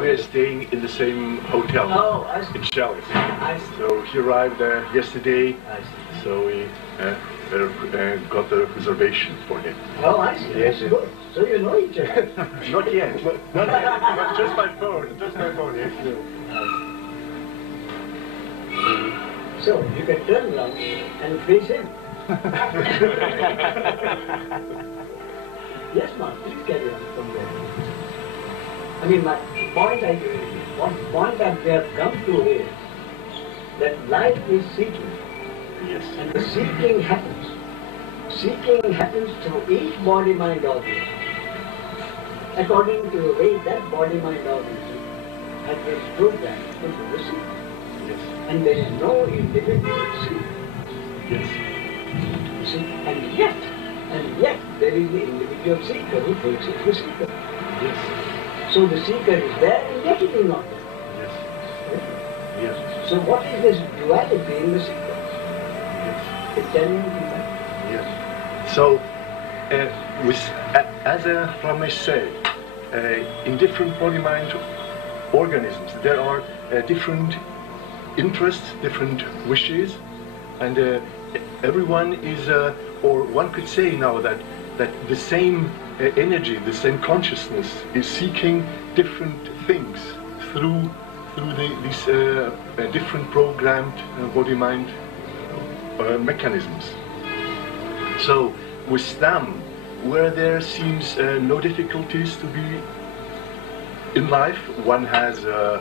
we're staying in the same hotel in Chalice. So he arrived yesterday, so we got the reservation for him. Oh, I see. Yes, good. So you know each other? Not yet. Not yet. But just by phone. Just by phone, yes. So you can turn around and face him. Yes, Marc, please carry on from there. I mean, my point I have come to is that life is seeking. Yes. And the seeking happens. Seeking happens through each body-mind organism, according to the way that body-mind organism has been programmed into the seeking. Yes. And there is no individual seeker. Yes. You see, and yet there is the individual seeker who thinks it's the seeker. Yes. So the seeker is there and yet it is not there. Yes. Yes. So what is this duality in the seeker? Yes. Italian feedback. Yes. So, as Ramesh said, in different body-mind organisms, there are different interests, different wishes, and everyone is, or one could say now that the same energy, the same consciousness is seeking different things through these different programmed body-mind mechanisms. So with them, where there seems no difficulties to be in life, one has a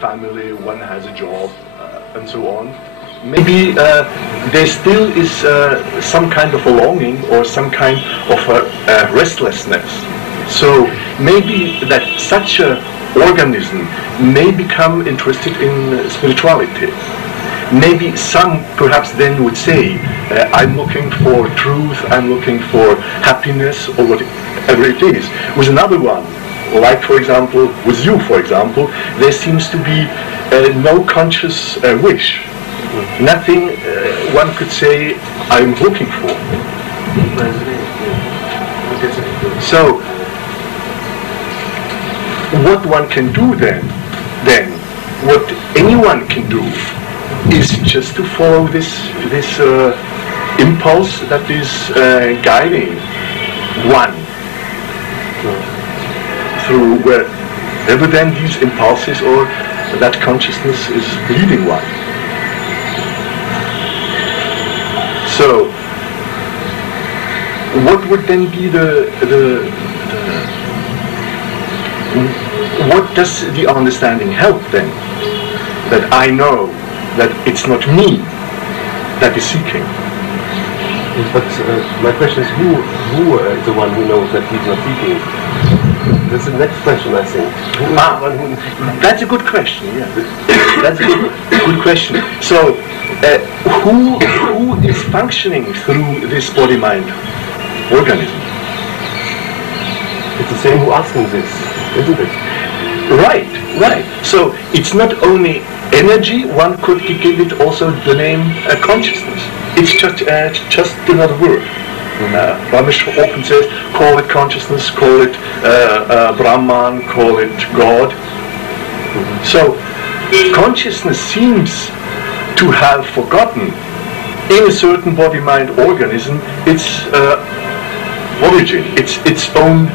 family, one has a job, and so on. Maybe there still is some kind of a longing or some kind of a restlessness. So maybe that such an organism may become interested in spirituality. Maybe some perhaps then would say, I'm looking for truth, I'm looking for happiness, or whatever it is. With another one, like for example, with you for example, there seems to be no conscious wish. Nothing one could say I'm looking for. So what one can do then, what anyone can do is just to follow this impulse that is guiding one through wherever then these impulses or that consciousness is leading one. So, what would then be what does the understanding help then? That I know that it's not me that is seeking. But my question is, who is the one who knows that he's not seeking? That's the next question, I think. Who is the one who... That's a good question, yeah. That's a good question. So, who is functioning through this body-mind organism? It's the same who asking this, isn't it? Right. So it's not only energy, one could give it also the name consciousness. It's just another word. Ramesh often says, call it consciousness, call it Brahman, call it God. So consciousness seems to have forgotten in a certain body-mind organism its origin, its own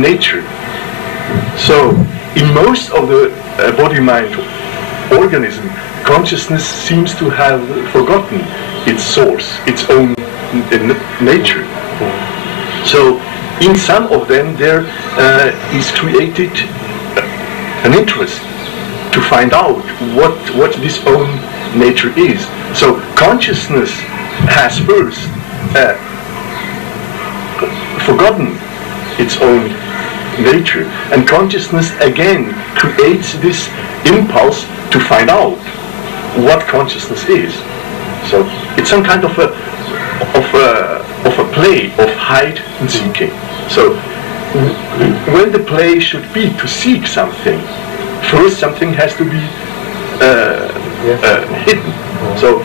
nature. So in most of the body-mind organism, consciousness seems to have forgotten its source, its own nature. So in some of them there is created an interest to find out what this own nature is. So consciousness has first forgotten its own nature, and consciousness again creates this impulse to find out what consciousness is. So it's some kind of a play of hide and seeking. So when the play should be to seek something, first something has to be hidden. So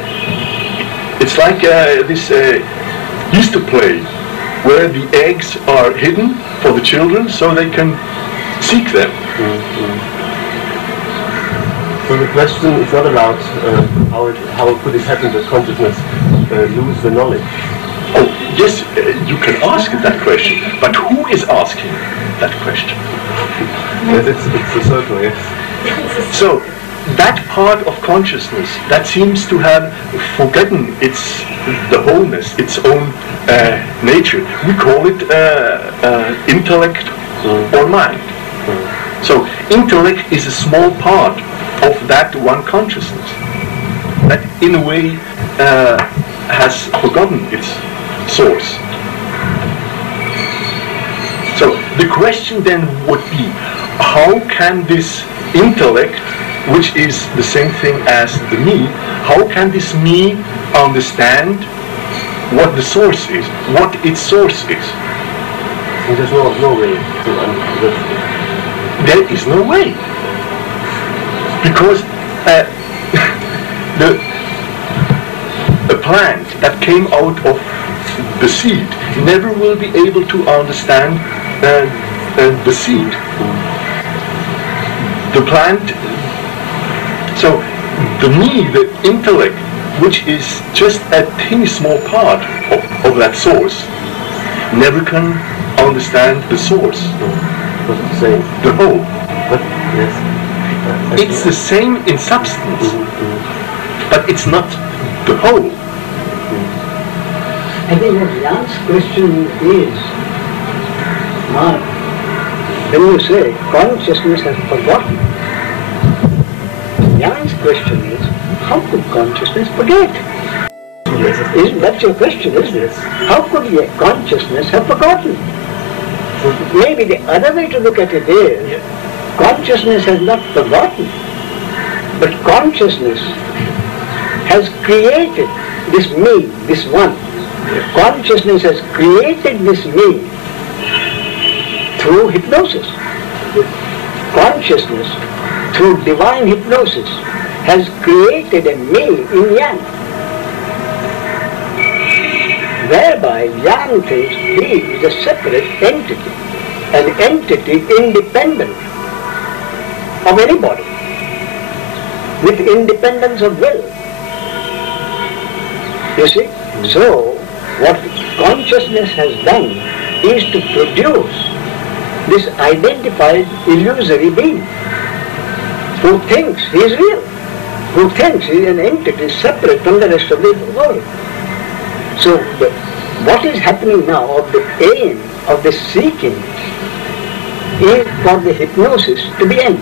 it's like this Easter play, where the eggs are hidden for the children so they can seek them. So the question is not about how could it happen that consciousness lose the knowledge? Oh, yes, you can ask that question, but who is asking that question? Yes, it's a circle, yes. So, that part of consciousness that seems to have forgotten the wholeness, its own nature, we call it intellect or mind. So, intellect is a small part of that one consciousness that in a way has forgotten its source. So the question then would be, how can this intellect, which is the same thing as the me, how can this me understand what the source is, what its source is? And there's no way to understand. There is no way. Because a plant that came out of the seed never will be able to understand the seed. The plant, so the me, the intellect, which is just a teeny small part of that source, never can understand the source, the whole. But, yes. It's the same in substance, but it's not the whole. I think what Jan's question is, Marc, when you say consciousness has forgotten, Jan's question is, how could consciousness forget? Yes. That's your question, isn't it? Yes. How could consciousness have forgotten? Maybe the other way to look at it is, consciousness has not forgotten, but consciousness has created this me, this one. Consciousness has created this me through hypnosis. Consciousness, through divine hypnosis, has created a me in Jan. Whereby Jan thinks he is a separate entity, an entity independent of anybody, with independence of will. You see? So, what consciousness has done is to produce this identified illusory being who thinks he is real, who thinks he is an entity separate from the rest of the world. So, what is happening now, of the aim of the seeking, is for the hypnosis to be end.